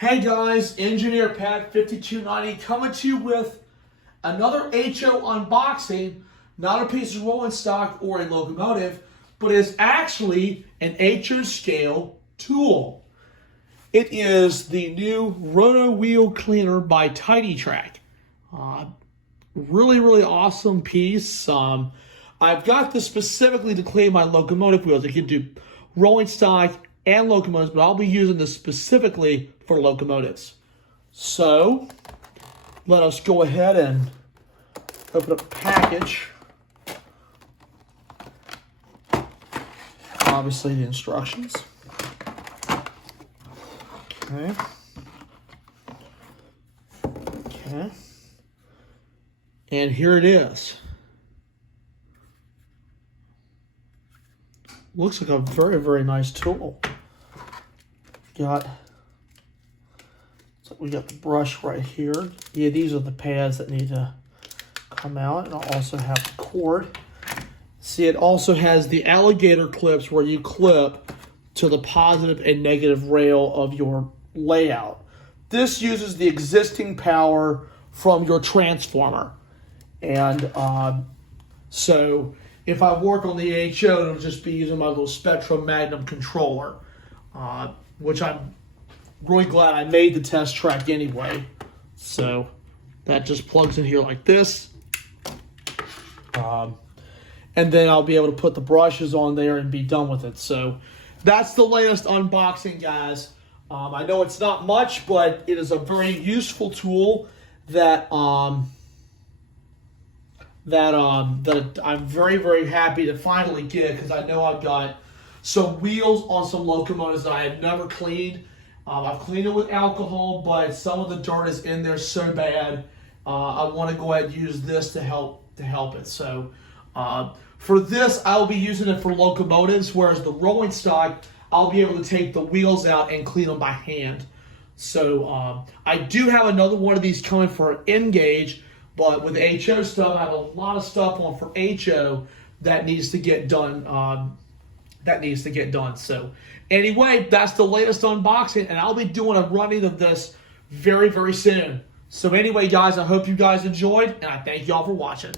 Hey guys, Engineer Pat 5290 coming to you with another HO unboxing. Not a piece of rolling stock or a locomotive, but it's actually an HO scale tool. It is the new Roto Wheel Cleaner by Tidy Track. Really awesome piece. I've got this specifically to clean my locomotive wheels. I can do rolling stock and locomotives, but I'll be using this specifically for locomotives. So let us go ahead and open up the package. Obviously the instructions. Okay. And here it is. Looks like a very nice tool. We got the brush right here. Yeah, these are the pads that need to come out, and I'll also have the cord. See, it also has the alligator clips where you clip to the positive and negative rail of your layout. This uses the existing power from your transformer. And so if I work on the HO, it'll just be using my little Spectrum Magnum controller, which I'm really glad I made the test track anyway. So that just plugs in here like this. And then I'll be able to put the brushes on there and be done with it. So that's the latest unboxing, guys. I know it's not much, but it is a very useful tool that I'm very happy to finally get, because I know I've got some wheels on some locomotives that I had never cleaned. I've cleaned it with alcohol, but some of the dirt is in there so bad. I want to go ahead and use this to help it. So for this, I'll be using it for locomotives, whereas the rolling stock, I'll be able to take the wheels out and clean them by hand. So I do have another one of these coming for an N-gauge, but with HO stuff, I have a lot of stuff on for HO that needs to get done. So anyway, that's the latest unboxing, and I'll be doing a running of this very soon. So anyway, guys, I hope you guys enjoyed, and I thank y'all for watching.